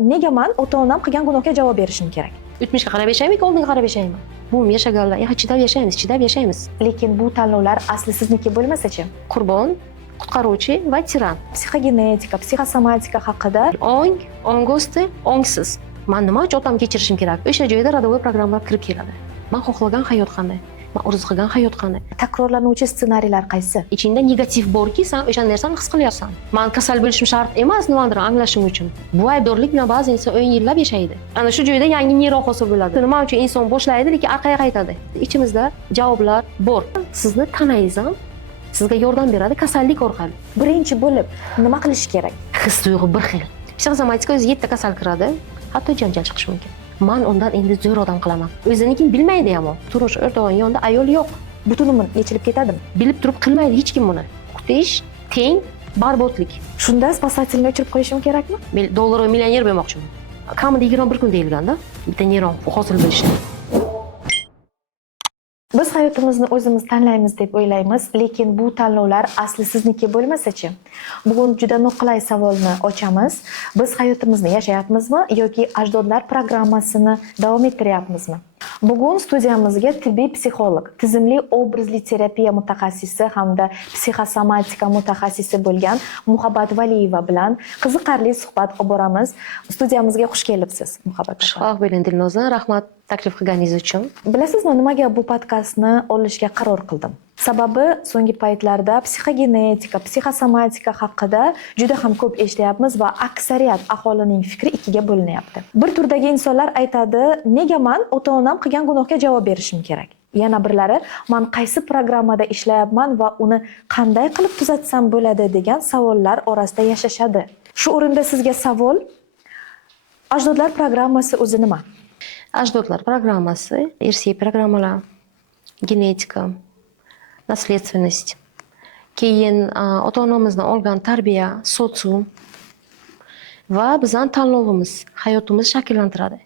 Nega men ota-onam qilgan gunohga javob berishim kerak? O'tmishga qarab yashaymi, oldinga qarab yashaymi? Bu yashaganlar, chidab yashaymiz. Lekin bu tanlovlar asli sizniki bo'lmasa-chi? Qurbon, qutqaruvchi va tiran. Psixogenetika, psixosomatika haqida Ong, ongosti, ongsiz. Men nima uchun otamni kechirishim kerak? O'sha joyda rodovoy programmalar kirib keladi. Men xohlagan hayot qanday? Men orzu qilgan hayot qanday? takrorlanuvchi ssenariylar qaysi? Ichingda negativ borki, sen o'sha narsani his qilyapsan. Men kasal bo'lishim shart emas, nimadir anglashim uchun. Bu aybdorlik bilan ba'zi inson 10 yillab yashaydi. Ana shu joyda yangi neyron hosil bo'ladi. Nima uchun inson boshlaydi, lekin orqaga qaytadi. Ichimizda javoblar bor. Sizni tanaysiz ham sizga yordam beradi kasallik orqali. Birinchi bo'lib nima qilish kerak? His tuyg'u bir xil. Psixosomatika o'zi 7 ta kasal kiradi, hatto janjal chiqishi mumkin. Men undan endi zo'r odam qilaman. O'zinikini bilmaydi ham. Turmush o'rtog'i yonida ayol yo'q. Butun umr yechilib ketadimi? Bilib turib qilmaydi hech kim buni. Kutish teng barbodlik. Shunda spasательni o'chirib qo'yishim kerakmi? Men dollar va millioner bo'lmoqchiman. Kamida 21 kun deyilganda bitta neyron hosil bo'lishi. Biz hayotimizni o'zimiz tanlaymiz deb o'ylaymiz, lekin bu tanlovlar asli sizniki bo'lmasa-chi? Bugun juda noqulay savolni ochamiz. Biz hayotimizni yashayapmizmi yoki ajdodlar programmasini davom ettiryapmizmi? Bugun studiyamizga tibbiy psixolog, tizimli obrazli terapiya mutaxassisi hamda psixosomatika mutaxassisi bo'lgan Muhabbat Valiyeva bilan qiziqarli suhbat olib boramiz. Studiyamizga xush kelibsiz, Muhabbat. Xush bo'ling Dilnoza, rahmat taklif qilganingiz uchun. Bilasizmi, nimaga bu podkastni olishga qaror qildim? Sababi so'nggi paytlarda psixogenetika, psixosomatika haqida juda ham ko'p eshityapmiz va aksariyat aholining fikri ikkiga bo'linyapti. Bir turdagi insonlar aytadi, nega men ota-onam qilgan gunohga javob berishim kerak? Yana birlari, men qaysi programmada ishlayapman va uni qanday qilib tuzatsam bo'ladi degan savollar orasida yashashadi. Shu o'rinda sizga savol, ajdodlar programmasi o'zi nima? Ajdodlar programmasi, irsiy programmalar, genetika, наследственность. Keyin ota-onamizdan olgan tarbiya, sotsium va bizning tanlovimiz hayotimizni shakllantiradi.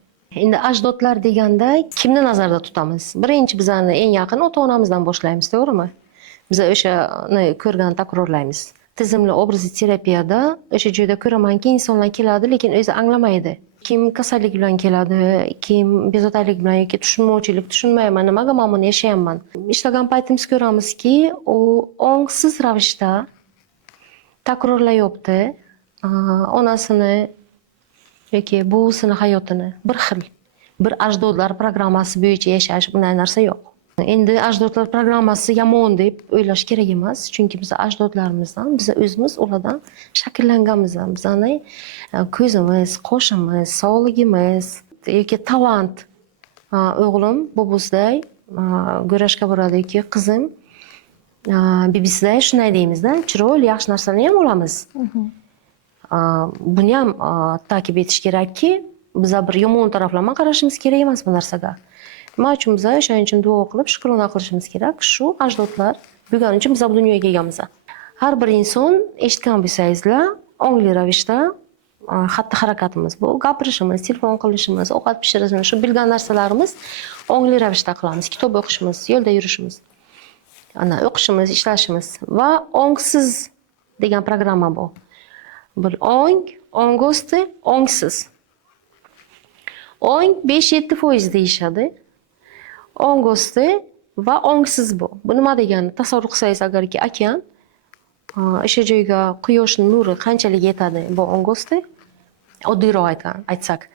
Endi ajdodlar deganda kimni nazarda tutamiz? Birinchi bizani eng yaqin ota-onamizdan boshlaymiz, to'g'rimi? Biz o'shani ko'rgan takrorlaymiz. Tizimli obrazli terapiyada o'sha joyda ko'ramanki, insonlar keladi, lekin o'zi anglamaydi. Kim kasallik bilan keladi, kim bezovtalik bilan yoki tushunmovchilik, tushunmayman, nimaga men buni yashayapman. Ishlagan paytimiz ko'ramizki, u ongsiz ravishda takrorlayapti onasini yoki buvisini hayotini bir xil. Bir ajdodlar programmasi bo'yicha yashash, bunday narsa yo'q. Endi ajdodlar programmasi yomon deb o'ylash kerak emas, chunki biz ajdodlarimizdan, biz o'zimiz ulardan shakllanganmiz. Bizning ko'zimiz, qoshimiz, sog'ligimiz yoki talant. O'g'lim bobosiday go'rashga boradiki, qizim bibisiday shunday deymizda, chiroyli yaxshi narsalarni ham olamiz. Buni ham ta'kid etish kerakki, biz bir yomon taraflardan qarashimiz kerak emas bu narsaga. Nima uchun biz o'shaning uchun duo qilib, shukrona qilishimiz kerak. Shu ajdodlar bo'lgani uchun biz bu dunyoga kelganmiz. Har bir inson eshitgan bo'lsangizlar, ongli ravishda xatti-harakatimiz bu, gapirishimiz, telefon qilishimiz, ovqat pishirishimiz, shu bilgan narsalarimiz ongli ravishda qilamiz. Kitob o'qishimiz, yo'lda yurishimiz, ana o'qishimiz, ishlashimiz va ongsiz degan programma bu. Bir ong, ongosti, ongsiz. Ong 5-7% deyishadi. Ongosti va ongsiz bu. Bu nima degani? Tasavvur qilsangiz agarki okean, o'sha joyga quyoshning nuri qanchalik yetadi, bu ongosti. Oddiyroq aytsak.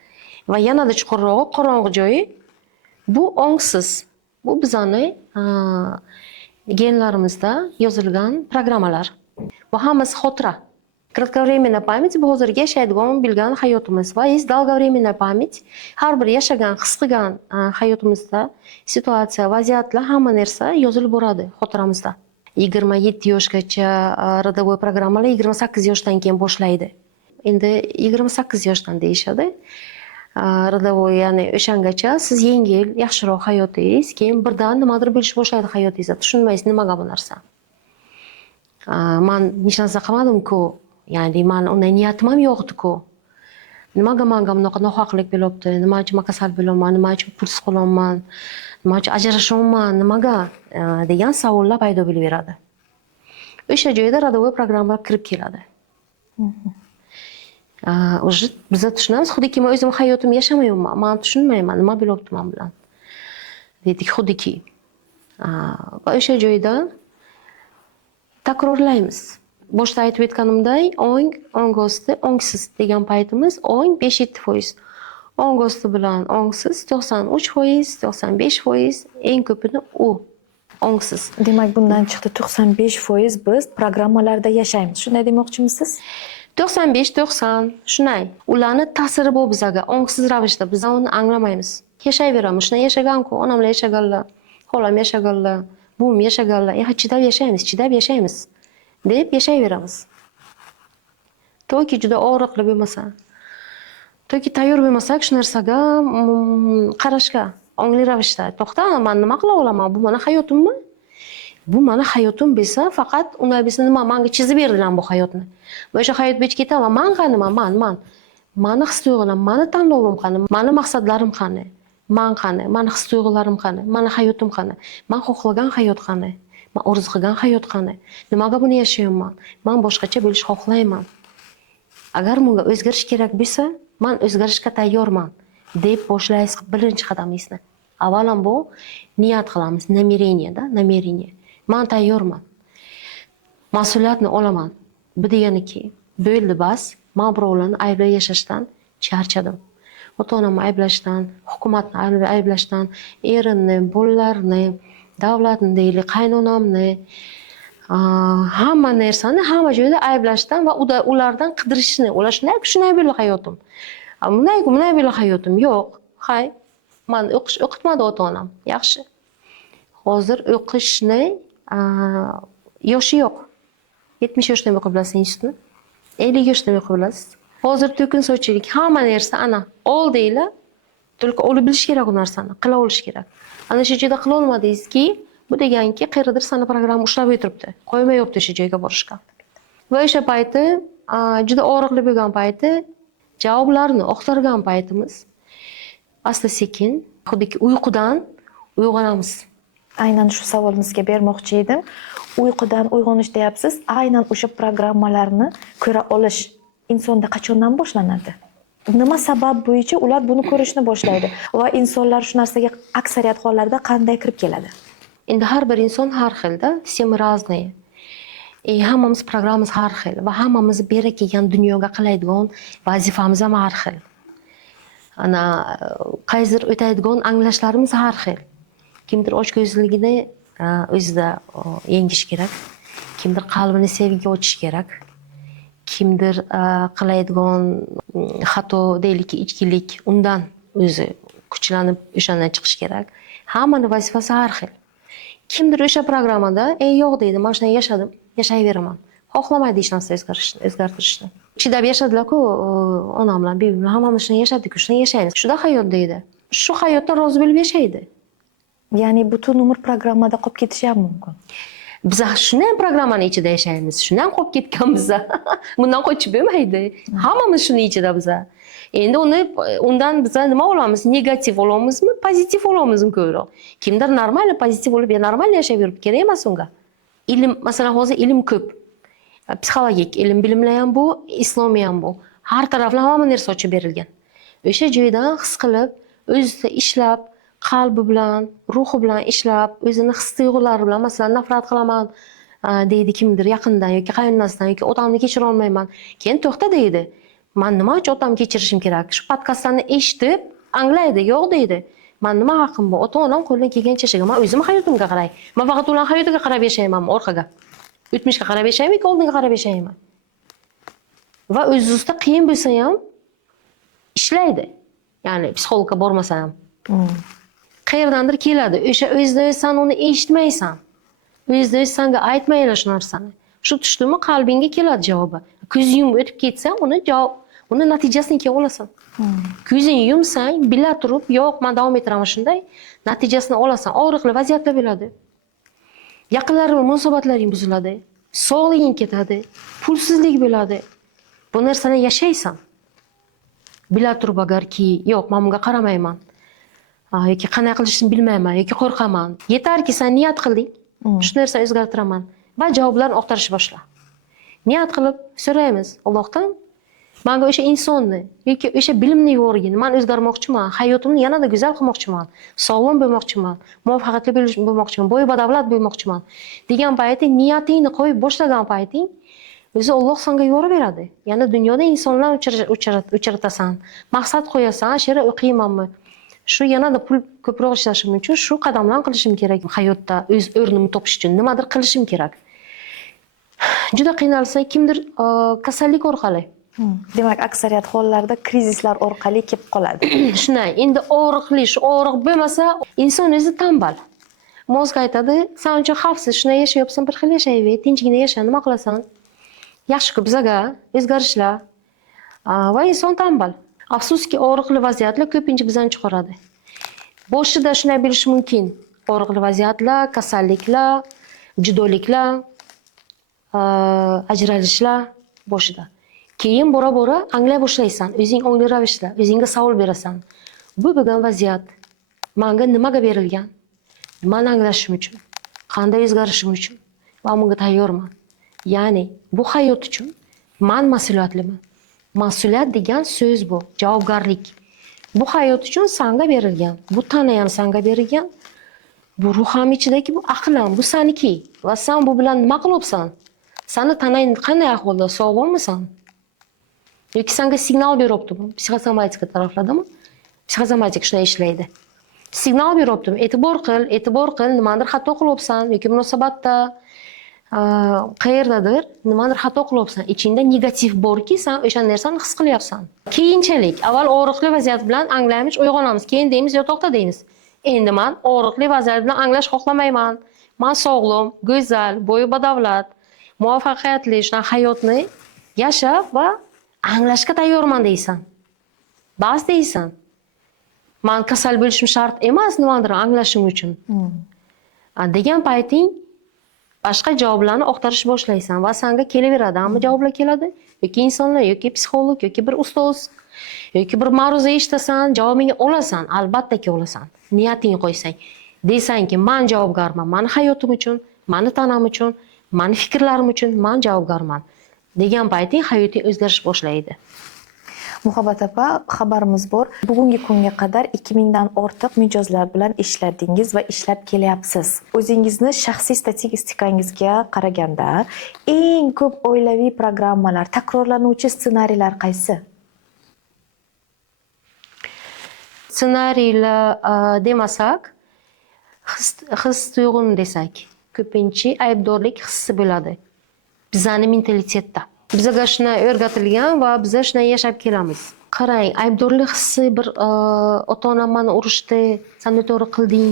Va yanada chuqurrog'i qorong'i joyi, bu ongsiz. Bu bizning genlarimizda yozilgan programmalar. Bu hammasi xotira. Kratkovremenная память bu hozirgi yashaydigan bilgan hayotimiz va долговременная память har bir yashagan, his qilgan hayotimizda situatsiya, vaziyatlar, hamma narsa yozilib boradi xotiramizda. 27 yoshgacha rodovoy programmalar 28 yoshdan keyin boshlaydi. Endi 28 yoshdan deyishadi. Rodovoy, ya'ni o'shangacha siz yengil, yaxshiroq hayotingiz, keyin birdan nimadir bo'lish boshlaydi hayotingizda. Tushunmaysiz nimaga bu narsa. Men hech narsa qilmadim-ku. Ya'ni men unday niyatim ham yo'qdi-ku. Nimaga menga bunaqa nohaqlik bo'lyapti? Nima uchun men kasal bo'laman? Nima uchun pulsiz qolyapman? Nima uchun ajrashyapman? Nimaga? Degan savollar paydo bo'laveradi. O'sha joyda rodovoy programmalar kirib keladi. Уже biza tushunamiz, xuddiki men o'zim hayotimni yashamayapman, men tushunmayman, nima bo'lyapti men bilan. Dedik xuddiki. Va o'sha joyda takrorlaymiz. Boshda aytib o'tganimday, o'ng osti, o'ngsiz degan paytimiz o'ng 5-7%. O'ng osti bilan o'ngsiz 93%, 95%, eng ko'pini u o'ngsiz. Demak, bundan chiqdi 95% biz programmalarda yashaymiz. Shunday demoqchimisiz? 95-90 shunday. Ularni ta'siri bu bizga o'ngsiz ravishda biz uni anglamaymiz. Yashayveramiz. Shunday yashagan-ku, onamlar yashaganlar, xolam yashaganlar, buvim yashaganlar. Chidab yashaymiz deb yashayveramiz. Toki juda og'riqli bo'lmasa, toki tayyor bo'lmasak shu narsaga qarashga, ongli ravishda, to'xta, men nima qila olaman? Bu meni hayotimmi? Bu meni hayotim bo'lsa, faqat unday bo'lsa nima menga chizib berdilar bu hayotni. Va o'sha hayot bo'yicha ketaman. Men qanaman? Men. Meni his-tuyg'ularim, meni tanlovim qani? Meni maqsadlarim qani? Men qani? Meni his-tuyg'ularim qani? Meni hayotim qani? Men xohlagan hayot qani? Men orzu qilgan hayot qani? Nimaga buni yashayapman? Men boshqacha bo'lish xohlayman. Agar bunga o'zgarish kerak bo'lsa, men o'zgarishga tayyorman deb boshlaysiz birinchi qadamingizni. Avvalambor niyat qilamiz, намерение. Men tayyorman. Mas'uliyatni olaman. Bu deganiki, bo'ldi bas, men birovlarni ayblab yashashdan charchadim. Ota-onamni ayblashdan, hukumatni ayblashdan, erimni, bolalarni, davlatni deylik, qaynonamni, hamma narsani, hamma joyda ayblashdan va ulardan qidirishni, ular shunday bo'ldi hayotim. Bunday bo'ldi hayotim. Yo'q. Hay, men o'qitmadi ota-onam. Yaxshi. Hozir o'qishni yoshi yo'q. 70 yoshdan o'qib bilasiz institutni. 50 yoshdan o'qib bilasiz. Hozir to'kin sovchilik, hamma narsa ana oldinglar. Только olib bilish kerak u narsani, qila olish kerak. Ana shu joyda qila olmadingizki, bu deganki, qayerdir sana programma ushlab o'tiribdi. Qo'ymayapti o'sha joyga borishga. Va o'sha payti, juda og'riqli bo'lgan payti, javoblarni oqtargan paytimiz asta-sekin xuddiki uyqudan uyg'onamiz. Aynan shu savolimizga bermoqchi edim. Uyqudan uyg'onish deyapsiz. Aynan o'sha programmalarni ko'ra olish insonda qachondan boshlanadi? Nima sabab bo'yicha ular buni ko'rishni boshlaydi va insonlar shu narsaga aksariyat hollarda qanday kirib keladi? Endi har bir inson har xilda, все мы разные. Hammamiz programmamiz har xil va hammamiz bera kelgan dunyoga qiladigan vazifamiz ham har xil. Ana qaysidir o'tadigan anglashlarimiz har xil. Kimdir ochko'zligini o'zida yengish kerak, kimdir qalbini sevgiga ochish kerak, kimdir qiladigan xato deylikki ichkilik, undan o'zi kuchlanib o'shandan chiqish kerak. Hammaning vazifasi har xil. Kimdir o'sha programmada, yo'q deydi, men shunday yashadim, yashayveraman. Xohlamaydi hech narsa o'zgartirishni. Chidab yashadilar-ku, onam bilan, buvim bilan hammamiz shunday yashadik-ku, shunday yashaymiz. Shuda hayot deydi. Shu hayotdan rozi bo'lib yashaydi. Ya'ni butun umr programmada qolib ketishi ham mumkin. Biz shunday programmaning ichida yashaymiz. Shundan qolib ketganmiz. Bundan qochib bo'lmaydi. Hammamiz shuning ichida biz. Endi undan biz nima olamiz? Negativ olamizmi, pozitiv olamizmi ko'proq? Kimdir normal, pozitiv bo'lib, normal yashab yurib kerak emas unga. Ilm, masalan, hozir ilm ko'p. Psixologik ilm, bilimlar ham bu, islomiy ham bu. Har taraflama hamma narsa ochib berilgan. O'sha joydan his qilib, o'zida ishlab, qalbi bilan, ruhi bilan ishlab, o'zini his-tuyg'ulari bilan, masalan, nafrat qilaman deydi kimdir yaqindan yoki qaynonasidan yoki otamni kechira olmayman. Keyin to'xta deydi. Men nima uchun otamni kechirishim kerak? Shu podkastlarni eshitib, anglaydi, yo'q deydi. Men nima haqqim bor? Ota-onam qo'ldan kelgancha yashagan. Men o'zim hayotimga qaray. Men faqat ularning hayotiga qarab yashayman, orqaga. O'tmishga qarab yashayman yoki oldinga qarab yashayman. Va o'zingizda qiyin bo'lsa ham ishlaydi. Ya'ni psixologga bormasa ham. Qayerdandir keladi. O'sha o'zida sen uni eshitmaysan. O'zida senga aytmaylar shu narsani. Shu tushdimi qalbingga keladi javobi. Ko'zing yumib o'tib ketsa, uni natijasini keyin olasan. Ko'zingni yumsang, bila turib, yo'q, men davom etiraman shunday, natijasini olasan. Og'riqli vaziyatlar bo'ladi. Yaqinlaring bilan munosabatlaring buziladi. Sog'lig'ing ketadi. Pulsizlik bo'ladi. Bu narsani yashaysan. Bila turib agarki, yo'q, men bunga qaramayman. Yoki qanday qilishni bilmayman yoki qo'rqaman. Yetarki sen niyat qilding, shu narsani o'zgartiraman va javoblarni oqtarishni boshla. Niyat qilib so'raymiz Allohdan, Manga o'sha insonni yoki o'sha bilimni yo'rgin, men o'zgarmoqchiman, hayotimni yanada go'zal qilmoqchiman, sog'lom bo'lmoqchiman, muvaffaqiyatli bo'lmoqchiman, boy badavlat bo'lmoqchiman degan payti niyatingni qo'yib boshlagan payting o'zi Alloh senga yo'l beradi. Ya'ni dunyoda insonlar uchratasan, maqsad qo'yasan, she'ri o'qiymanmi? Shu yanada pul ko'proq ishlashim uchun shu qadamlarni qilishim kerak. Hayotda o'z o'rnimni topish uchun nimadir qilishim kerak. Juda qiynalsa, kimdir kasallik orqali. Demak, aksariyat hollarda krizislar orqali kelib qoladi. Shunday. Endi og'riqli, shu og'riq bo'lmasa, inson o'zi tambal. Mozg aytadi, sen uchun xavfsiz, shunday yashayapsan, bir xil yashayver, tinchgina yasha, nima qilasan? Yaxshi-ku bizga o'zgarishlar. Va inson tambal. Afsuski, og'riqli vaziyatlar ko'pincha bizdan chiqaradi. Boshida shunday bo'lishi mumkin. Og'riqli vaziyatlar, kasalliklar, judoliklar, ajralishlar boshida. Keyin bora-bora anglay boshlaysan, o'zing ongli ravishda, o'zingga savol berasan. Bu bo'lgan vaziyat menga nimaga berilgan? Nimani anglashim uchun? Qanday o'zgarishim uchun? Va bunga tayyorman. Ya'ni bu hayot uchun men mas'uliyatliman. Mas'uliyat degan so'z bu, javobgarlik. Bu hayot uchun senga berilgan. Bu tana ham senga berilgan. Bu ruham ichidagi bu aqlim, bu seniki. Va sen bu bilan nima qilyapsan? Seni tanang qanday ahvolda, sog'lommisan? Yoki senga signal beryaptimi? Psixosomatika tarafladimi? Psixosomatika shunday ishlaydi. Signal beryaptimi? E'tibor qil, nimadir xato qilyapsan yoki munosabatda qayerdadir nimadir xato qilyapsan. Ichingda negativ borki, sen o'sha narsani his qilyapsan. Keyinchalik, avval og'riqli vaziyat bilan anglaymiz, uyg'onamiz, keyin deymiz, yotoqda deymiz. Endi men og'riqli vaziyat bilan anglash xohlamayman. Men sog'lom, go'zal, bo'yi badavlat, muvaffaqiyatli shunday hayotni yashab va anglashga tayyorman deysan. Bas deysan. Men kasal bo'lishim shart emas nimadir anglashim uchun. Degan payting boshqa javoblarni oqtarish boshlaysan va senga kelaveradi. Hamma javoblar keladi. Yoki insonlar, yoki psixolog, yoki bir ustoz, yoki bir ma'ruza eshitasan, javobingni olasan, albatta olasan. Niyatingni qo'ysang, deysanki, men javobgarman, meni hayotim uchun, meni tanam uchun, meni fikrlarim uchun men javobgarman. Degan payting hayoting o'zgarish boshlaydi. Muhabbat opa, xabarimiz bor. Bugungi kunga qadar 2000 dan ortiq mijozlar bilan ishladingiz va ishlab kelyapsiz. O'zingizni shaxsiy statistikangizga qaraganda eng ko'p oilaviy programmalar, takrorlanuvchi ssenariylar qaysi? Ssenariylar demasak, his tuyg'uni desak, ko'pincha aybdorlik hissi bo'ladi. Bizning mentalitetda. Bizga shunday o'rgatilgan va biz shunday yashab kelamiz. Qarang, aybdorlik hissi bir ota-onam meni urishdi, sen noto'g'ri qilding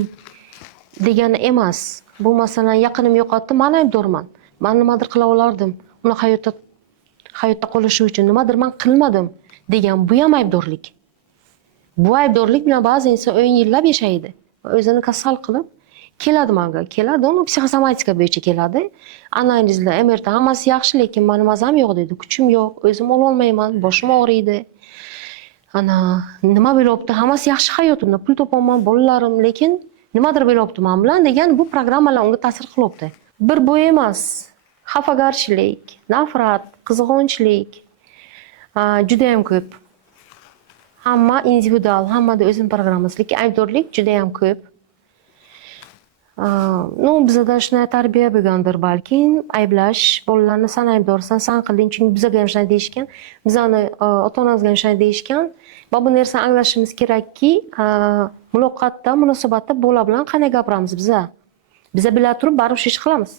degani emas. Bu masalan yaqinim yo'qotdi, men aybdorman. Men nimadir qila olardim. Uni hayotda qolishi uchun nimadir men qilmadim degan bu ham aybdorlik. Bu aybdorlik bilan ba'zi inson 10 yillab yashaydi va o'zini kasal qilib keladi menga. Keladi, uni psixosomatika bo'yicha keladi. Analizlar, MRT hammasi yaxshi, lekin meni mazam yo'q deydi. Kuchim yo'q, o'zim ololmayman, boshim og'riydi. Ana, nima bo'lyapti? Hammasi yaxshi hayotimda, pul topaman, bolalarim, lekin nimadir bo'lyapti men bilan degan bu programmalar unga ta'sir qilyapti. Bir bu emas. Xafagarchilik, nafrat, qizg'onchilik juda ham ko'p. Hamma individual, hammada o'zining programmasi, lekin aybdorlik juda ham ko'p. Bizda shunday tarbiya bo'lgandir balki, ayblash, bolalarni sen aybdorsan, sen qilding, chunki bizga ham shunday deyishgan, bizani ota-onamizga ham shunday deyishgan. Va bu narsani anglashimiz kerakki, muloqotda, munosabatda bola bilan qanday gapiramiz biza? Biza bila turib baribir shu ish qilamiz.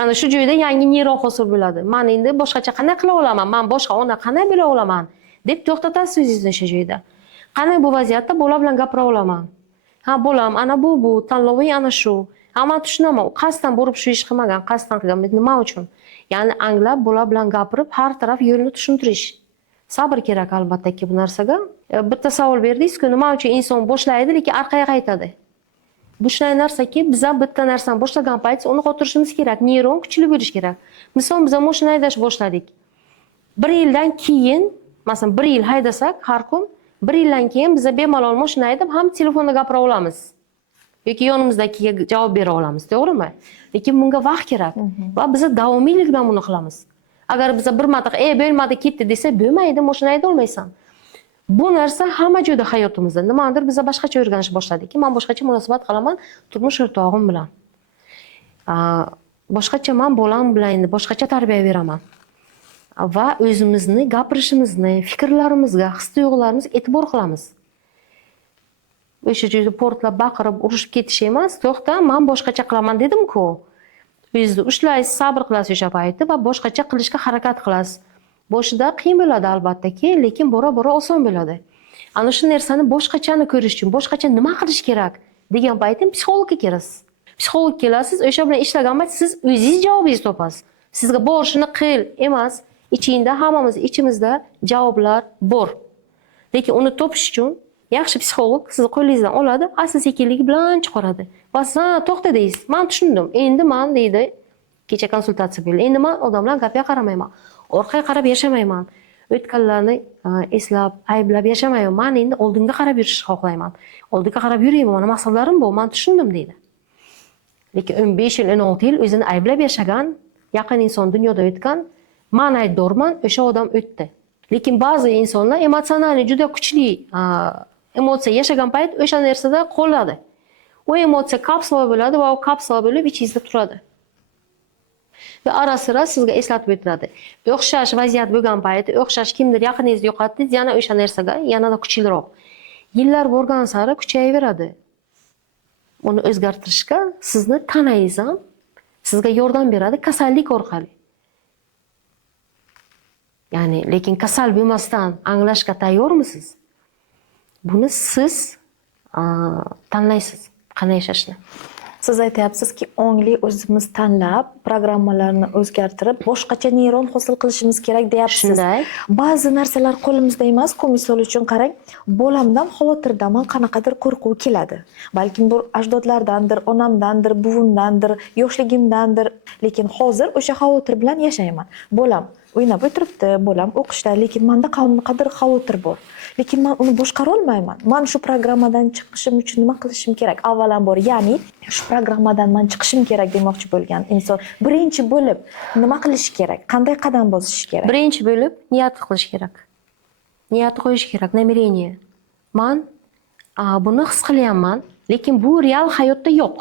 Ana shu joyda yangi neyron hosil bo'ladi. Men endi boshqacha qanday qila olaman? Men boshqa ona qanday bila olaman? deb to'xtatasiz o'zingizni shu joyda. Qanday bu vaziyatda bola bilan gapira olaman? Ha, bolam, ana bu tanloving ana shu. Hamma tushunaman. Qasddan borib shu ish qilmagan, qasddan qilgan. Nima uchun? Ya'ni anglab, bola bilan gapirib, har taraf yo'lni tushuntirish. Sabr kerak albatta bu narsaga. Bitta savol berdingiz-ku, nima uchun inson boshlaydi, lekin orqaga qaytadi? Bu shunday narsaki, biz ham bitta narsani boshlagan payt uni qotirishimiz kerak. Neyron kuchli bo'lish kerak. Misol biz ham mashina haydash boshladik. 1 yildan keyin, masalan 1 yil haydasak har kun, 1 yildan keyin biz bemalol mashina haydab ham telefonda gapira olamiz. Yoki yonimizdagiga javob bera olamiz, to'g'rimi? Lekin bunga vaqt kerak va biz davomiylik bilan buni qilamiz. agar biza bir marta bo'lmadi ketdi desa bo'lmaydi, mashina hayda olmaysan. Bu narsa hamma joyda hayotimizda. Nimadir biza boshqacha o'rganish boshladik. Men boshqacha munosabat qilaman turmush o'rtog'im bilan. Boshqacha men bolam bilan endi boshqacha tarbiya beraman. Va o'zimizni gapirishimizni, fikrlarimizga, his-tuyg'ularimizga e'tibor qilamiz. O'sha joyda portlab, baqirib, urushib ketish emas, to'xta, men boshqacha qilaman dedim-ku. O'zingizni ushlaysiz, sabr qilasiz o'sha paytda va boshqacha qilishga harakat qilasiz. Boshida qiyin bo'ladi albattaki, lekin bora-bora oson bo'ladi. Ana shu narsani boshqachani ko'rish uchun, boshqacha nima qilish kerak degan paytda psixologga kelasiz. Psixolog kelasiz, o'sha bilan ishlagan payt siz o'zingiz javobingizni topasiz. Sizga borishini qil emas, ichingda hammamiz ichimizda javoblar bor. Lekin uni topish uchun yaxshi psixolog sizni qo'lingizdan oladi, asta-sekinlik bilan chiqaradi. Va siz to'xta deysiz. Men tushundim. Endi men deydi, kecha konsultatsiya bo'ldi. Endi men odamlar gapiga qaramayman. Orqaga qarab yashamayman. O'tganlarni eslab, ayblab yashamayman. Men endi oldinga qarab yurishni xohlayman. Oldinga qarab yurayman. Mana maqsadlarim bor. Men tushundim deydi. Lekin 15 yil, 16 yil o'zini ayblab yashagan, yaqin inson dunyoda o'tgan, men aybdorman, o'sha odam o'tdi. Lekin ba'zi insonlar emotsional juda kuchli emotsiya yashagan payt o'sha narsada qoladi. U emotsiya kapsula bo'ladi va u kapsula bo'lib ichingizda turadi. Va ara-sira sizga eslatib o'tiradi. O'xshash vaziyat bo'lgan payt, o'xshash kimdir yaqiningizni yo'qotdingiz, yana o'sha narsaga yanada kuchliroq. Yillar borgan sari kuchayaveradi. Uni o'zgartirishga sizni tanangiz ham sizga yordam beradi kasallik orqali. Ya'ni, lekin kasal bo'lmasdan anglashga tayyormisiz? Buni siz tanlaysiz, qanday yashashni. Siz aytyapsizki, ongli o'zimiz tanlab, programmalarni o'zgartirib, boshqacha neyron hosil qilishimiz kerak deyapsiz. Shunday. Ba'zi narsalar qo'limizda emas-ku, misol uchun qarang, bolamdan xavotirdaman, qanaqadir qo'rquv keladi. Balkim bu ajdodlardandir, onamdandir, buvimdandir, yoshligimdandir, lekin hozir o'sha xavotir bilan yashayman. Bolam o'ynab o'tiribdi, bolam o'qishda, lekin menda qanaqadir xavotir bor. Lekin men uni boshqara olmayman. Men shu programmadan chiqishim uchun nima qilishim kerak? Avvalambor, ya'ni shu programmadan men chiqishim kerak demoqchi bo'lgan inson birinchi bo'lib nima qilish kerak? Qanday qadam bosish kerak? Birinchi bo'lib niyat qilish kerak. Niyat qo'yish kerak, namirение. Men buni his qilyapman, lekin bu real hayotda yo'q.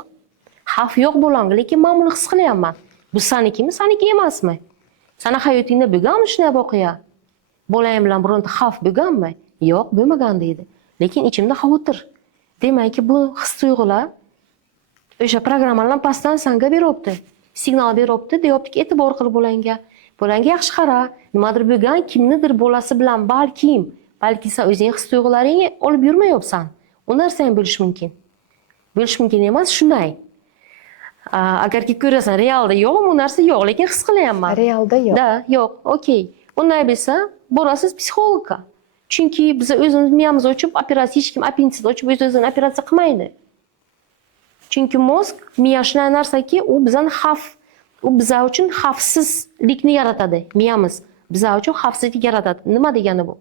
Xavf yo'q bo'langa, lekin men buni his qilyapman. Bu sanikimi, saniki emasmi? Sana hayotingda bo'lganmi shunday voqea? Bolang bilan bironta xavf bo'lganmi? Yo'q, bo'lmagan deydi. Lekin ichimda xavotir. Demakki, bu his-tuyg'ular o'sha programmalar pastdan sanga beryapti. Signal beryapti, deyaptiki, e'tibor qil bo'langa. Bo'langa yaxshi qara. Nimadir bo'lgan, kimnidir bolasi bilan balki sen o'zing his-tuyg'ularingni olib yurmayapsan. U narsa ham bo'lishi mumkin. Bo'lishi mumkin emas, shunday. Agarki ko'rasan, realda yo'q, bu narsa yo'q, lekin his qilyapman. Realda yo'q. Da, yo'q. Okey. Unday bo'lsa, borasiz psixologga. Chunki biz o'zimiz miyamizni ochib, operatsiya hech kim appenditsit ochib o'zini operatsiya qilmaydi. Chunki mozg, miya shunday narsaki, u bizlar uchun xavfsizlikni yaratadi. Miyamiz bizlar uchun xavfsizlik yaratadi. Nima degani bu?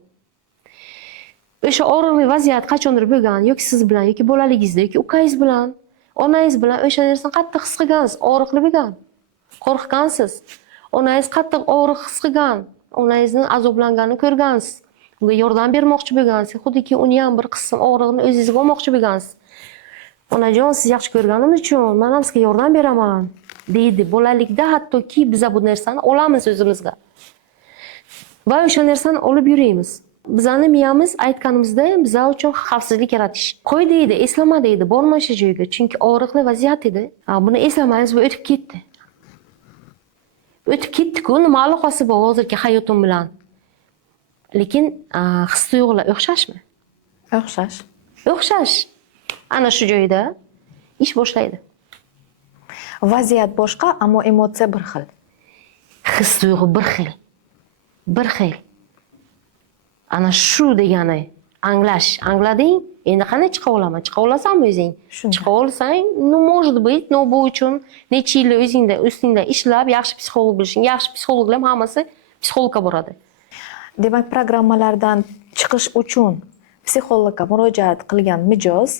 O'sha og'riqli vaziyat qachondir bo'lgan, yoki siz bilan, yoki bolaligingizda, yoki ukanggiz bilan, onangiz bilan o'sha narsani qattiq his qilgansiz, og'riqli bo'lgan. Qo'rqgansiz. Onangiz qattiq og'riq his qilgan, onangizning azoblanganini ko'rgansiz. Unga yordam bermoqchi bo'lgansiz, xuddiki uni ham bir qism og'riqni o'zingizga olmoqchi bo'lgansiz. Onajon, siz yaxshi ko'rganim uchun men ham sizga yordam beraman, deydi. Bolalikda hattoki biz bu narsani olamiz o'zimizga. Va o'sha narsani olib yuramiz. Bizning miyamiz aytganimizda bizlar uchun xavfsizlik yaratish. Qo'y deydi, eslama deydi, borma o'sha joyga, chunki og'riqli vaziyat edi. Buni eslamaysiz va o'tib ketdi. O'tib ketdi-ku, nima aloqasi bor hozirgi hayotim bilan? Lekin his-tuyg'ular o'xshashmi? O'xshash. O'xshash. Ana shu joyda ish boshlaydi. Vaziyat boshqa, ammo emotsiya bir xil. His-tuyg'u bir xil. Bir xil. Ana shu degani anglading? Endi qanday chiqa olaman? Chiqa olasanmi o'zing? Chiqa olsang, может быть, bu uchun necha yil ustingda ishlab, yaxshi psixolog bo'lishing, yaxshi psixologlar ham hammasi psixologga boradi. Demak, programmalardan chiqish uchun psixologga murojaat qilgan mijoz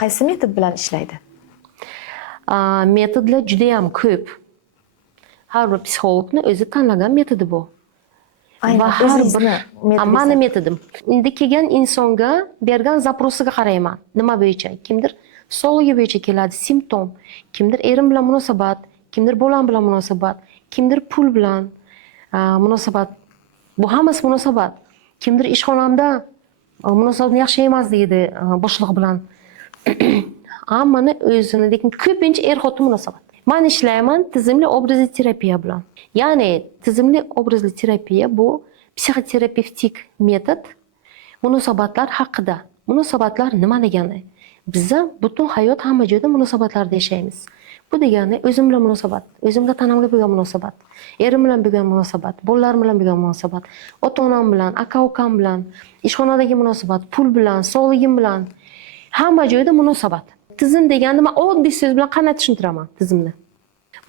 qaysi metod bilan ishlaydi? Metodlar juda ham ko'p. Har bir psixologni o'zi tanlagan metodi bu. Aynan, Va har o'zingizni bir mani metodim. Endi kelgan insonga bergan zaprosiga qarayman. Nima bo'yicha? Kimdir sog'lig'i bo'yicha keladi, simptom. Kimdir erim bilan munosabat, kimdir bolam bilan munosabat, kimdir pul bilan munosabat. Bu hammasi munosabat. Kimdir ishxonamda munosabat yaxshi emas deydi boshliq bilan. Hammani o'zini, lekin ko'pincha er-xotin munosabat. Men ishlayman tizimli obrazli terapiya bilan. Ya'ni tizimli obrazli terapiya bu psixoterapevtik metod munosabatlar haqida. Munosabatlar nima degani? Biz butun hayot hamma joyda munosabatlarda yashaymiz. Bu degani o'zim bilan munosabat, o'zimga tanamga bo'lgan munosabat, erim bilan bo'lgan munosabat, bolalarim bilan bo'lgan munosabat, ota-onam bilan, aka-ukam bilan, ishxonadagi munosabat, pul bilan, sog'ligim bilan, hamma joyda munosabat. Tizim deganda men oddiy so'z bilan qanday tushuntiraman tizimni?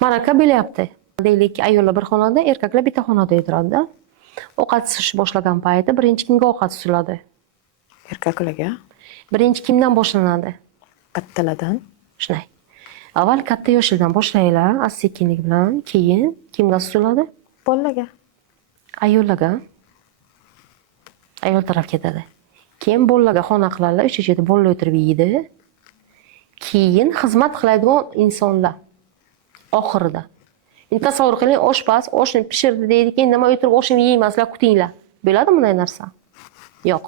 Maraka bo'lyapti. Deylik, ayollar bir xonada, erkaklar bitta xonada o'tiradi. Ovqat suzish boshlagan payti birinchi kimga ovqat suziladi? Erkaklarga. Birinchi kimdan boshlanadi? Kattalardan. Shunday. Avval katta yoshlardan boshlaylar, asta-sekinlik bilan, keyin kimga suziladi? Bolalarga. Ayollarga. Ayol taraf ketadi. Keyin bolalarga xona qiladilar, o'sha yerda bolalar o'tirib yeydi. Keyin xizmat qiladigan insonlar oxirida. Endi tasavvur qiling, oshpaz oshni pishirdi deydi, keyin nima o'tirib oshimni yeymaslar, kutinglar. Bo'ladi bunday narsa? Yo'q.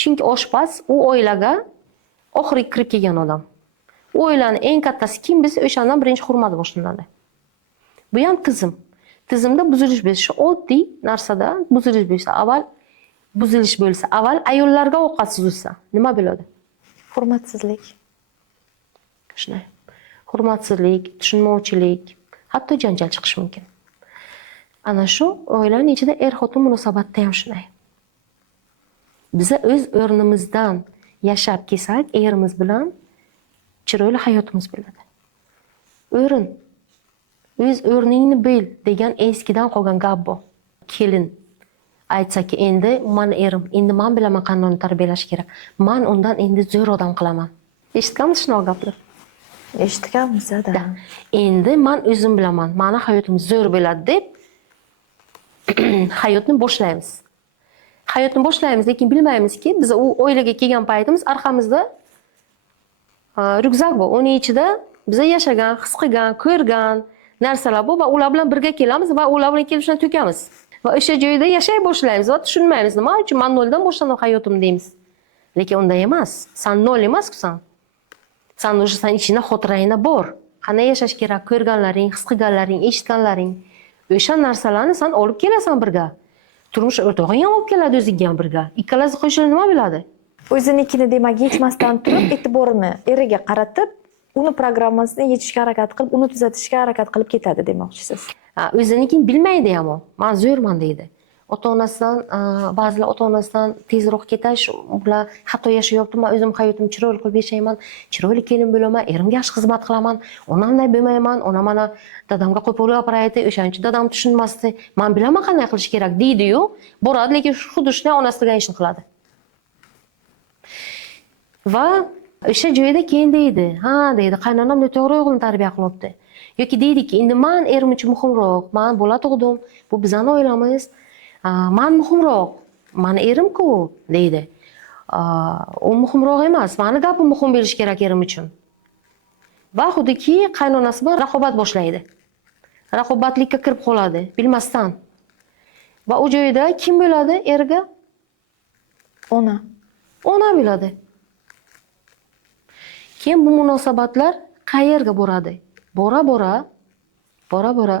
Chunki oshpaz u oilaga oxirgi kirib kelgan odam. U oilaning eng kattasi kim? Biz o'shandan birinchi hurmat boshlanadi. Bu ham tizim. Tizimda buzilish bo'lsa, oddiy narsada buzilish bo'lsa, avval ayollarga ovqat suzilsa, nima bo'ladi? Hurmatsizlik. Shunday. Hurmatsizlik, tushunmovchilik, hatto janjal chiqishi mumkin. Ana shu oilaning ichida er-xotin munosabatda ham shunday. Biz o'z o'rnimizdan yashab kelsak, erimiz bilan chiroyli hayotimiz bo'ladi. O'rin. O'z o'rningni bil degan eskidan qolgan gap bu. Kelin aytsaki, endi men erim, endi men bilaman qanday tarbiyalash kerak. Men undan endi zo'r odam qilaman. Eshitganmiz shunaqa gapni? Eshitganmiz-da. Endi men o'zim bilaman, meni hayotim zo'r bo'ladi deb hayotni boshlaymiz. Hayotni boshlaymiz, lekin bilmaymizki, biz u oilaga kelgan paytimiz orqamizda ryukzak bor. Uning ichida biz yashagan, his qilgan, ko'rgan narsalar bor va ular bilan birga kelamiz va ular bilan kelishni to'kamiz. Va o'sha joyda yashay boshlaymiz va tushunmaymiz, nima uchun men noldan boshladim hayotim deymiz. Lekin unday emas. Sen nol emas-ku sen. Sen o'sha sen ichida xotirangda bor. Qanday yashash kerak, ko'rganlaring, his qilganlaring, eshitganlaring, o'sha narsalarni sen olib kelasan birga. Turmush o'rtog'ing ham olib keladi o'ziga ham birga. Ikkalasi qo'shilib nima bo'ladi? O'zinikini demak yetmasdan turib, e'tiborini eriga qaratib, uni programmasini yechishga harakat qilib, uni tuzatishga harakat qilib ketadi demoqchisiz. O'zinikini bilmaydi ham u. Men zo'rman deydi. Ota-onasidan, ba'zilar ota-onasidan tezroq ketish, ular xato yashayapti, men o'zim hayotimni chiroyli qilib yashayman, chiroyli kelin bo'laman, erimga yaxshi xizmat qilaman, onamday bo'lmayman, onam mana dadamga qo'pollik gapiraydi, o'shaning uchun dadam tushunmasdi, men bilaman qanday qilish kerak deydi-yu, boradi, lekin xuddi shunday onasi qilgan ishni qiladi. Va o'sha joyda keyin deydi, ha deydi, qaynonam to'g'ri o'g'ilni tarbiya qilyapti. Yoki deydiki, endi men erim uchun muhimroq, men bola tug'dim, bu bizning oilamiz. Men muhimroq, meni erim-ku deydi. U muhimroq emas, meni gapim muhim bo'lishi kerak erim uchun. Va xuddiki qaynonasi bilan raqobat boshlaydi. Raqobatlikka kirib qoladi, bilmasdan. Va u joyda kim bo'ladi erga? Ona. Ona bo'ladi. Keyin bu munosabatlar qayerga boradi? Bora-bora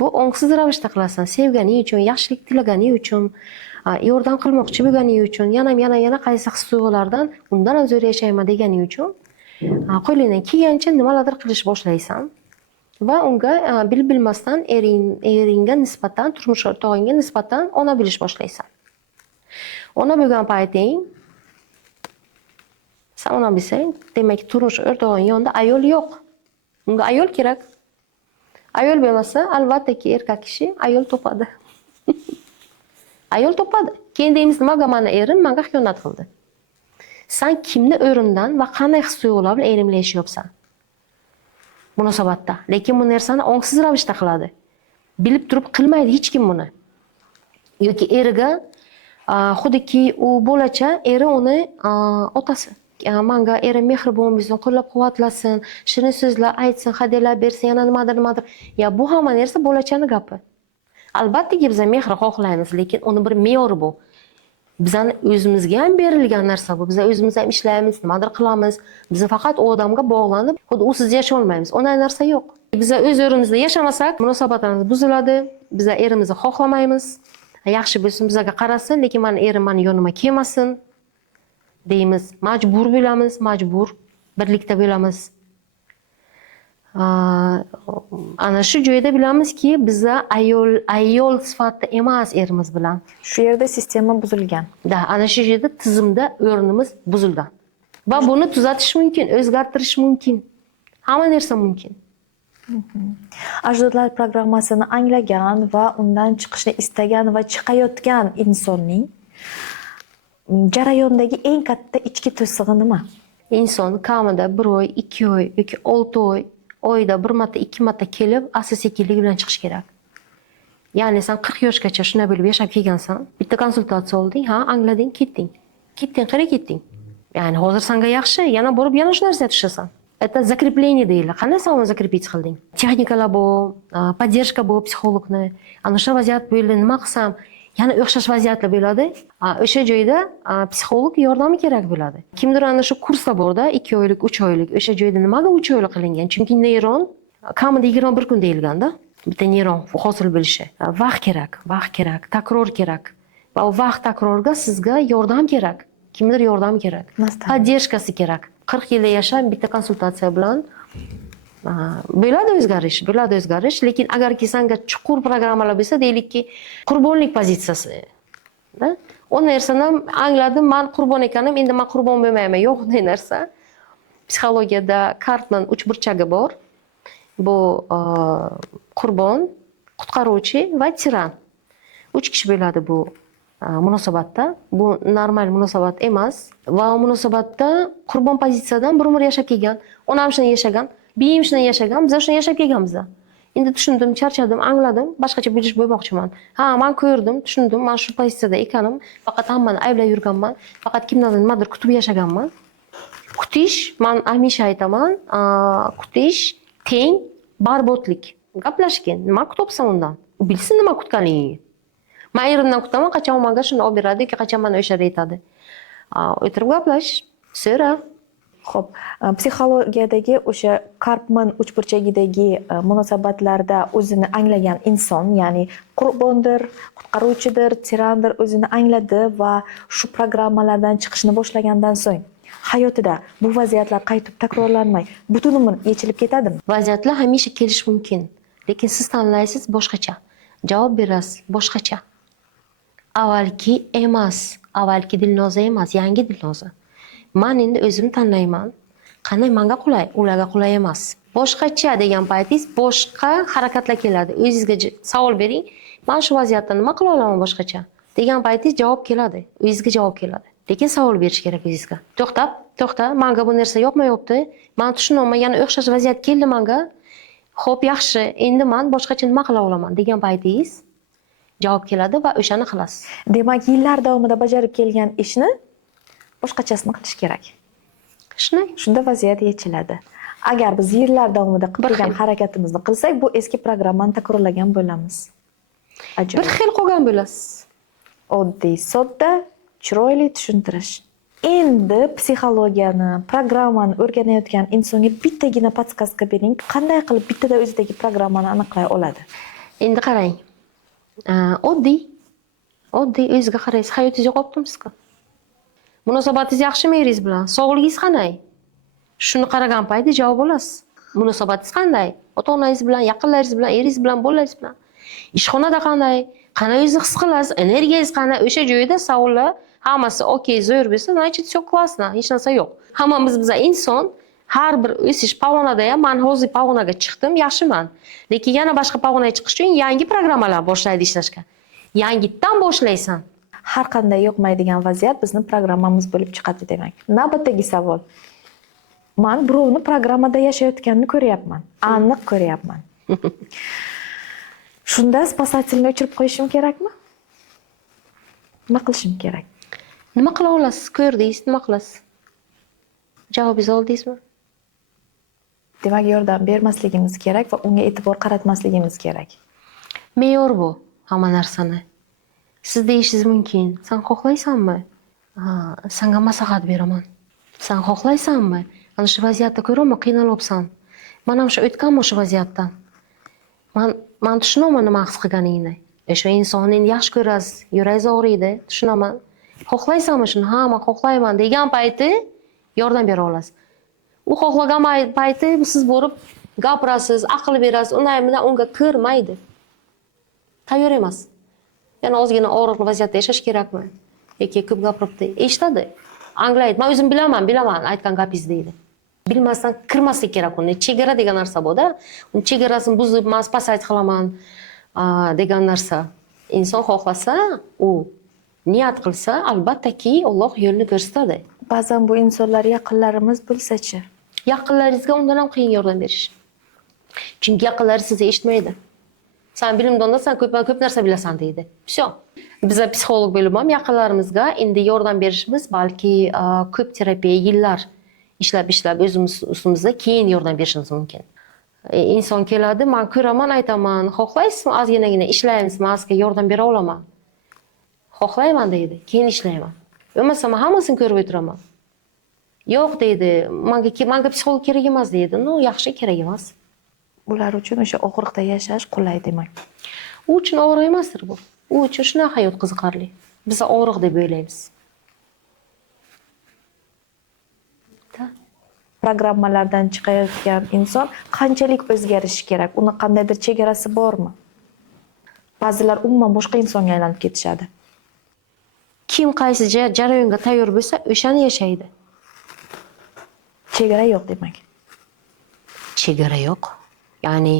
bu ongsiz ravishda qilasan, sevganing uchun, yaxshilik tilaganing uchun, yordam qilmoqchi bo'lganing uchun, yana qaysi his-tuyg'ulardan undan ham zo'r yashayman deganing uchun qo'lingdan kelgancha nimalardir qilish boshlaysan va unga bilmasdan eringga nisbatan, turmush o'rtog'ingga nisbatan ona bilish boshlaysan. Ona bo'lgan payting sen ona bilsang, demak turmush o'rtog'ing yonida ayol yo'q. Unga ayol kerak. Ayol bo'lmasa, albattaki erkak kishi ayol topadi. Ayol topadi. Keyin deymiz, nimaga meni erim menga xiyonat qildi? Sen kimni o'rindan va qanday his-tuyg'ular bilan erimlashyapsan? Munosabatda. Lekin bu narsani ongsiz ravishda qiladi. bilib turib qilmaydi hech kim buni. Yoki eriga xudiki u bo'lacha, eri uni otasi. Manga erim mehribon bo'lsin, qo'llab-quvvatlasin, shirin so'zlar aytsin, hadyalar bersin, yana nimadir. Ya bu hamma narsa bo'lachani gapi. Albatta biz mehr xohlaymiz, lekin uni bir me'yori bu. Bizani o'zimizga ham berilgan narsa bu. Biz o'zimiz ham ishlaymiz, nimadir qilamiz. Biz faqat u odamga bog'lanib, xuddi usiz yashay olmaymiz. Unday narsa yo'q. Biz o'z o'rimizda yashamasak, munosabatlarimiz buziladi. Biz erimizni xohlamaymiz. Yaxshi bo'lsin, bizga qarasin, lekin meni erim meni yonimga kelmasin deymiz. Majbur bo'lamiz, majbur birlikda bo'lamiz. Ana shu joyda bilamizki, biz ayol sifatida emas erimiz bilan. Shu yerda sistema buzilgan. Ana shu yerda tizimda o'rnimiz buzildi. Va buni tuzatish mumkin, o'zgartirish mumkin. Hamma narsa mumkin. Ajdodlar programmasini anglagan va undan chiqishni istagan va chiqayotgan insonning jarayondagi eng katta ichki to'sig'i nima? Inson kamida 1 oy, 2 oy yoki 6 oy oyda 1 marta, 2 marta kelib, asta-sekinlik bilan chiqish kerak. Ya'ni sen 40 yoshgacha shunday bo'lib yashab kelgansan, bitta konsultatsiya olding, anglading, ketding. Qayerga ketding? Ya'ni hozir senga yaxshi, yana borib yana shu narsada tushasan. Это закрепление deyiladi. Qanday sen uni закрепить qilding? Texnikalar bor, поддержка bor psixologni. Ana shu vaziyat bo'ldi, nima qilsam? Yana o'xshash vaziyatlar bo'ladi. O'sha joyda psixolog yordami kerak bo'ladi. Kimdir ana shu kurslar borda, 2 oylik, 3 oylik. O'sha joyda nimaga 3 oylik qilingan? Chunki neyron kamida 21 kun deyilganda, bitta neyron hosil bo'lishi. Vaqt kerak, takror kerak. Va u vaqt takrorga sizga yordam kerak. Kimdir yordam kerak. Поддержкасы kerak. 40 yilda yashab bitta konsultatsiya bilan bo'ladi o'zgarish, lekin agarki senga chuqur programmalar bo'lsa, deylikki, qurbonlik pozitsiyasi. O narsani angladim, men qurbon ekanim, endi men qurbon bo'lmayman. Yo'q, unday narsa. Psixologiyada Karpman 3 burchagi bor. Bu qurbon, qutqaruvchi va tiran. 3 kishi bo'ladi bu munosabatda. Bu normal munosabat emas va munosabatda qurbon pozitsiyadan bir umr yashab kelgan, onam shunday yashagan, biyim shunday yashagan, biz shunday yashab kelganmiz. Endi tushundim, charchadim, angladim, boshqacha bilish bo'lmoqchiman. Men ko'rdim, tushundim, men shu pozitsiyada ekanim, faqat hammani ayblab yurganman, faqat kimdandir nimadir kutib yashaganman. Kutish, men hamisha aytaman, kutish teng barbodlik. Gaplashgin, nima kutyapsan undan? U bilsin nima kutganligingni. Men erimdan kutaman, qachon menga shuni olib beradi yoki qachon meni o'sha aytadi. O'tirib gaplash, so'ra. Xo'p, psixologiyadagi o'sha Karpman 3 burchagidagi munosabatlarda o'zini anglagan inson, ya'ni qurbondir, qutqaruvchidir, tirandir, o'zini angladi va shu programmalardan chiqishni boshlagandan so'ng hayotida bu vaziyatlar qaytib takrorlanmay, butun umr yechilib ketadimi? Vaziyatlar hamisha kelish mumkin, lekin siz tanlaysiz boshqacha. Javob berasiz boshqacha. Avvalgi emas, avvalgi Dilnoza emas, yangi Dilnoza. Men endi o'zimni tanlayman. Qanday menga qulay, ularga qulay emas. Boshqacha degan paytingiz boshqa harakatlar keladi. O'zingizga savol bering. Men shu vaziyatda nima qila olaman boshqacha? Degan paytingiz javob keladi. O'zingizga javob keladi. Lekin savol berish kerak o'zingizga. To'xta, menga bu narsa yoqmayapti. Men tushunaman, yana o'xshash vaziyat keldi menga. Xo'p, yaxshi. Endi men boshqacha nima qila olaman degan paytingiz javob keladi va o'shani qilasiz. Demak, yillar davomida bajarib kelgan ishni boshqachasini qilish kerak. Shunda vaziyat yechiladi. Agar biz yillar davomida qilib kelgan harakatimizni qilsak, bu eski programmani takrorlagan bo'lamiz. Bir xil qolgan bo'lasiz. Oddiy, sodda, chiroyli tushuntirish. Endi psixologiyani, programmani o'rganayotgan insonga bittagina podskazka bering. Qanday qilib bittada o'zidagi programmani aniqlay oladi? Endi qarang. Oddiy o'zingizga qaraysiz, hayotingiz yo'qotdimizku. Munosabatingiz yaxshimi eringiz bilan? Sog'lig'ingiz qanday? Shuni qaragan paytda javob olasiz. Munosabatingiz qanday? Ota-onangiz bilan, yaqinlaringiz bilan, eringiz bilan, bolalaringiz bilan. Ishxonada qanday? Qanday o'zingizni his qilasiz? Energiyangiz qanday? O'sha joyda savollar hammasi okey, zo'r bo'lsa, значит, все классно, hech narsa yo'q. Hammamiz inson, har bir o'sish pog'onada ham men hozir pog'onaga chiqdim, yaxshiman. Lekin yana boshqa pog'onaga chiqish uchun yangi programmalar boshlaydi ishlashga. Yangitdan boshlaysan. Har qanday yoqmaydigan vaziyat bizning programmamiz bo'lib chiqadi demak. Navbatdagi savol. Men birovni programmada yashayotganini ko'ryapman. Aniq ko'ryapman. Shunda spasatelni o'chirib qo'yishim kerakmi? Nima qilishim kerak? Nima qila olasiz? Ko'rdingiz, nima qilasiz? Javobingizni oldingizmi? Demak, yordam bermasligimiz kerak va unga e'tibor qaratmasligimiz kerak. Me'yor bu hamma narsani. Siz deyishingiz mumkin. Sen xohlaysanmi? Senga maslahat beraman. Sen xohlaysanmi? Ana shu vaziyatda ko'raman, qiynalyapsan. Men ham shu o'tganman shu vaziyatdan. Men tushunaman nima his qilganingni. O'sha insonni yaxshi ko'rasiz, yuragingiz og'riydi, tushunaman. Xohlaysanmi shuni? Ha, men xohlayman degan payti yordam bera olasiz. U xohlagan payti siz borib gapirasiz, aql berasiz, undan unga kirmaydi. Tayyor emas. Yana ozgina og'riqli vaziyatda yashash kerakmi? Yoki ko'p gapiribdi, eshitadi, anglaydi. Men o'zim bilaman, aytgan gapingiz deydi. Bilmasdan kirmaslik kerak uni. Chegara degan narsa bor-da. Uni chegarasini buzib, men spasat qilaman degan narsa. Inson xohlasa, u niyat qilsa, albattaki Alloh yo'lni ko'rsatadi. Ba'zan bu insonlar yaqinlarimiz bo'lsa-chi? Yaqinlaringizga undan ham qiyin yordam berish. Chunki yaqinlar sizni eshitmaydi. Sen bilimdonsan, ko'p narsa bilasan deydi. Всё. Biz psixolog bo'lib ham yaqinlarimizga endi yordam berishimiz balki ko'p terapiya yillar ishlab o'zimiz ustimizda keyin yordam berishimiz mumkin. Inson keladi, men ko'raman, aytaman, xohlaysizmi ozginagina ishlaymiz, men sizga yordam bera olaman. Xohlayman deydi, keyin ishlayman. Bo'lmasa men hammasini ko'rib o'tiraman. Yo'q deydi, menga psixolog kerak emas deydi. No, yaxshi, kerak emas. Ular uchun o'sha og'riqda yashash qulay demak. U uchun og'riq emasdir bu. U uchun shunaqa hayot qiziqarli. Biz og'riq deb o'ylaymiz. Programmalardan chiqayotgan inson qanchalik o'zgarishi kerak? Uni qandaydir chegarasi bormi? Ba'zilar umuman boshqa insonga aylanib ketishadi. Kim qaysi jarayonga tayyor bo'lsa, o'shani yashaydi. Chegara yo'q demak. Chegara yo'q. Ya'ni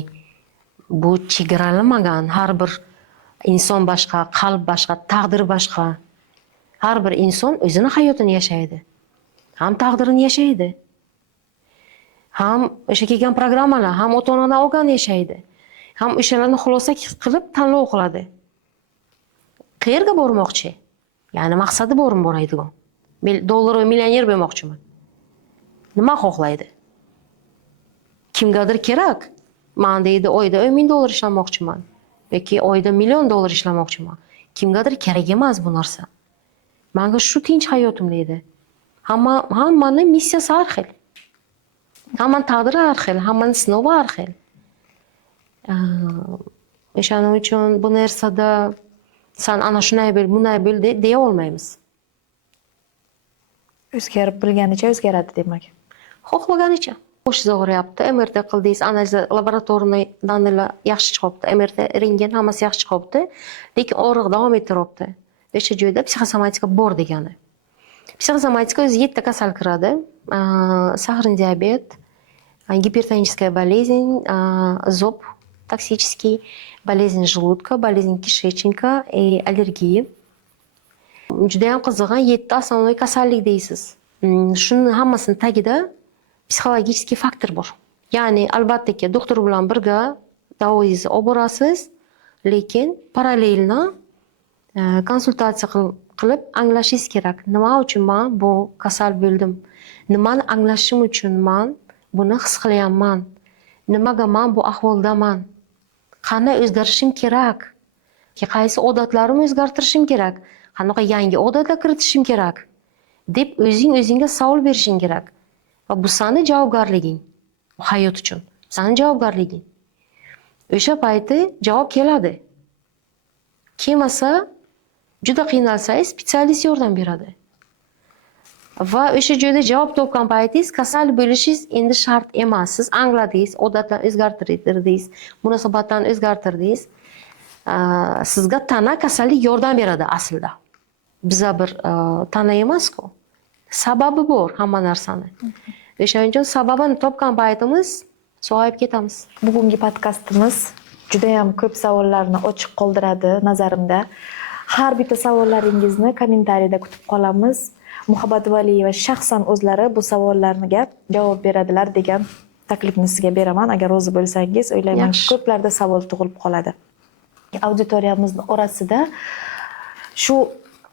bu chegaralamagan, har bir inson boshqa, qalb boshqa, taqdir boshqa. Har bir inson o'zini hayotini yashaydi. Ham taqdirini yashaydi. Ham o'sha kelgan programmalar, ham ota-onadan olgan yashaydi. Ham o'shalarni xulosa qilib tanlov qiladi. Qayerga bormoqchi? Ya'ni maqsadi bormi boraydigan? Dollar va millioner bo'lmoqchiman. Nima xohlaydi? Kimgadir kerak. Men deydi, oyda $10,000 ishlamoqchiman yoki oyda $1 million ishlamoqchiman. Kimgadir kerak emas bu narsa. Menga shu tinch hayotim deydi. Hammaning missiyasi har xil. Hammaning taqdiri har xil, hammaning sinovi har xil. O'shaning uchun bu narsada sen ana shunday bo'l, bunday bo'l deya olmaymiz. O'zgarib bilganicha o'zgaradi demak. Xohlaganicha. Boshingiz og'riyapti, MRT qildingiz, analiz laboratoriy dandalar yaxshi chiqibdi, MRT, rentgen hammasi yaxshi chiqibdi, lekin og'riq davom ettiryapti. O'sha joyda psixosomatika bor degani. Psixosomatika o'zi 7 kasal kiradi. Сахарный диабет, гипертоническая болезнь, зоб токсический, болезнь желудка, болезнь кишечника и аллергия. Juda ham qiziq, 7 asosiy kasallik deysiz. Shuni hammasini tagida psixologik faktor bor. Ya'ni albatta doktor bilan birga davoingizni olib borasiz, lekin parallelni konsultatsiya qilib anglashingiz kerak. Nima uchun men bu kasal bo'ldim? Nimani anglashim uchun men buni his qilyapman? Nimaga men bu ahvoldaman? Qanday o'zgarishim kerak? Qaysi odatlarimni o'zgartirishim kerak? Qanaqa yangi odatlar kiritishim kerak? deb o'zingga savol berishing kerak. Va bu seni javobgarliging. Hayot uchun. Seni javobgarliging. O'sha payti javob keladi. Kelmasa, juda qiynalsangiz, specialist yordam beradi. Va o'sha joyda javob topgan paytingiz kasal bo'lishingiz endi shart emas. Siz angladingiz, odatlarni o'zgartirdingiz, munosabatlarni o'zgartirdingiz. Sizga tana kasallik yordam beradi aslida. Biza bir tana emas-ku. Sababi bor hamma narsani. O'shaning uchun sababini topgan paytimiz sog'ayib ketamiz. Bugungi podkastimiz juda ham ko'p savollarni ochiq qoldiradi nazarimda. Har bitta savollaringizni kommentariyada kutib qolamiz. Muhabbat Valiyeva shaxsan o'zlari bu savollarga javob beradilar degan taklifni sizga beraman. Agar rozi bo'lsangiz, o'ylayman ko'plarda savol tug'ilib qoladi. Auditoriyamizni orasida shu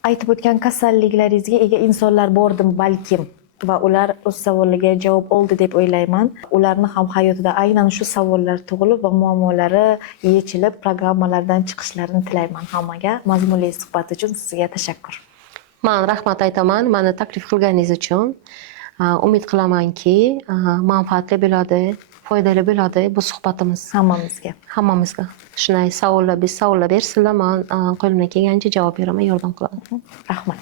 aytib o'tgan kasalliklaringizga ega insonlar bordim balkim va ular o'z savollariga javob oldi deb o'ylayman. Ularni ham hayotida aynan shu savollar tug'ilib va muammolari yechilib, programmalardan chiqishlarini tilayman hammaga. Mazmunli suhbat uchun sizga tashakkur. Men rahmat aytaman meni taklif qilganingiz uchun. Umid qilamanki, manfaatli bo'ladi, foydali bo'ladi bu suhbatimiz Hammamizga. hammamizga. Shunday savollar bersinlar, men qo'limdan kelgancha javob beraman, yordam qilaman. Rahmat.